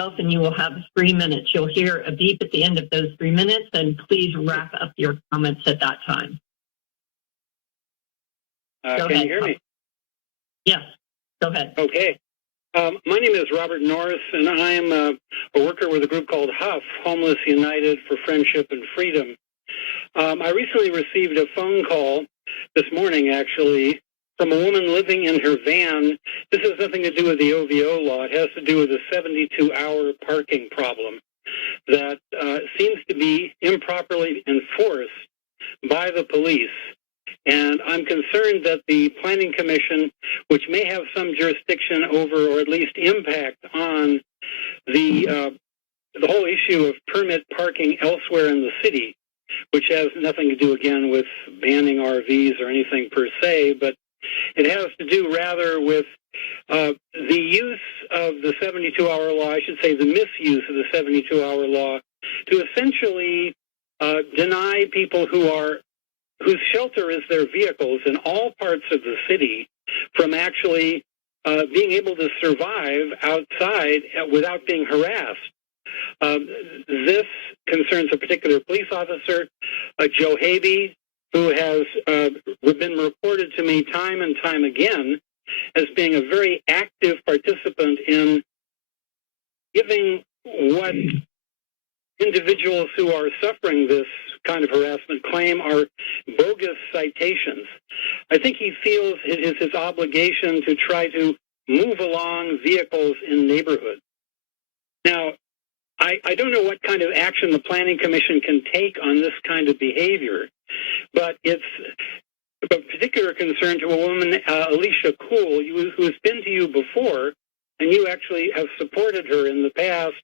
yourself, and you will have 3 minutes. You'll hear a beep at the end of those 3 minutes, and please wrap up your comments at that time. Can you hear me? Yes, go ahead. Okay. My name is Robert Norris, and I am a worker with a group called HUF, Homeless United for Friendship and Freedom. I recently received a phone call this morning, actually, from a woman living in her van. This has nothing to do with the OVO law. It has to do with a 72-hour parking problem that seems to be improperly enforced by the police. And I'm concerned that the Planning Commission, which may have some jurisdiction over or at least impact on the whole issue of permit parking elsewhere in the city, which has nothing to do, again, with banning RVs or anything per se, but it has to do rather with the use of the 72-hour law, I should say the misuse of the 72-hour law, to essentially deny people whose shelter is their vehicles in all parts of the city from actually being able to survive outside without being harassed. This concerns a particular police officer, Joe Habe, who has been reported to me time and time again as being a very active participant in giving what individuals who are suffering this kind of harassment claim are bogus citations. I think he feels it is his obligation to try to move along vehicles in neighborhoods. Now, I don't know what kind of action the Planning Commission can take on this kind of behavior, but it's of particular concern to a woman, Alicia Cool, who has been to you before, and you actually have supported her in the past,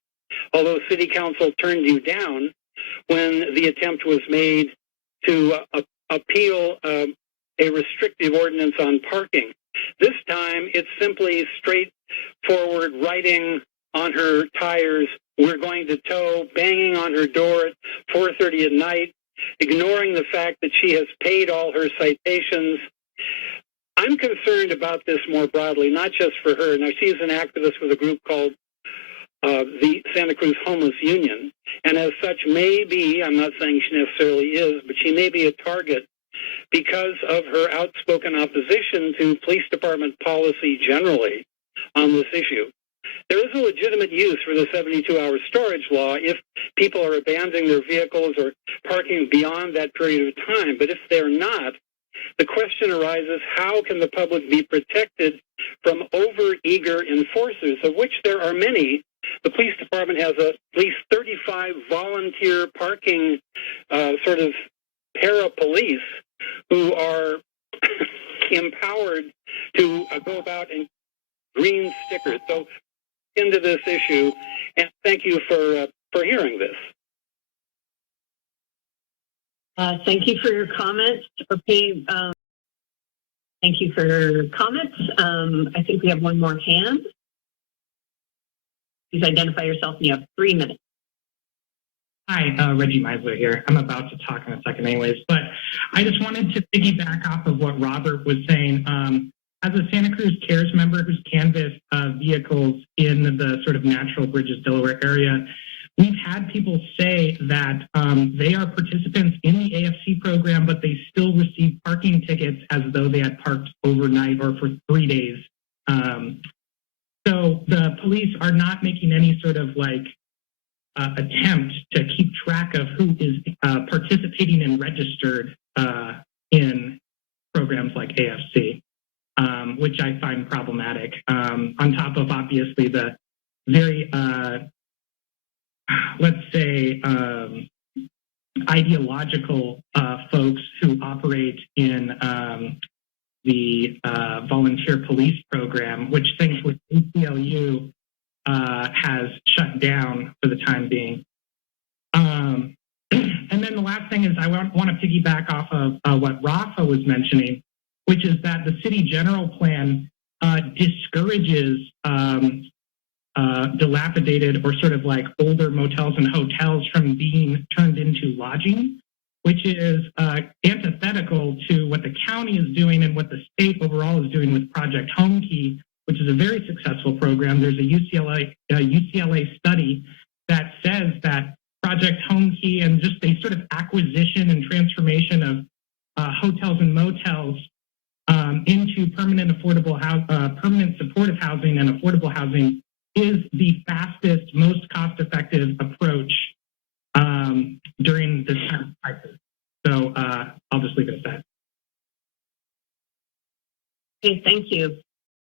although City Council turned you down when the attempt was made to appeal a restrictive ordinance on parking. This time, it's simply straightforward writing on her tires, "We're going to tow," banging on her door at 4:30 at night, ignoring the fact that she has paid all her citations. I'm concerned about this more broadly, not just for her. Now, she's an activist with a group called the Santa Cruz Homeless Union, and as such may be, I'm not saying she necessarily is, but she may be a target because of her outspoken opposition to police department policy generally on this issue. There is a legitimate use for the 72-hour storage law if people are abandoning their vehicles or parking beyond that period of time, but if they're not, the question arises, how can the public be protected from over-eager enforcers, of which there are many? The police department has at least 35 volunteer parking sort of para-police who are empowered to go about and green stickers. So into this issue, and thank you for hearing this. Thank you for your comments. Okay, thank you for your comments. I think we have one more hand. Please identify yourself, and you have 3 minutes. Hi, Reggie Meisler here. I'm about to talk in a second anyways, but I just wanted to piggyback off of what Robert was saying. As a Santa Cruz Cares member who's canvassed vehicles in the sort of Natural Bridges, Delaware area, we've had people say that they are participants in the AFC program, but they still receive parking tickets as though they had parked overnight or for 3 days. So the police are not making any sort of attempt to keep track of who is participating and registered in programs like AFC, which I find problematic. On top of obviously the very, let's say, ideological folks who operate in the volunteer police program, which things with ACLU has shut down for the time being. And then the last thing is I want to piggyback off of what Rafa was mentioning, which is that the city general plan discourages dilapidated or sort of like older motels and hotels from being turned into lodging, which is antithetical to what the county is doing and what the state overall is doing with Project Home Key, which is a very successful program. There's a UCLA study that says that Project Home Key and just the sort of acquisition and transformation of hotels and motels into permanent supportive housing and affordable housing is the fastest, most cost-effective approach during this kind of crisis. So I'll just leave it at that. Okay, thank you.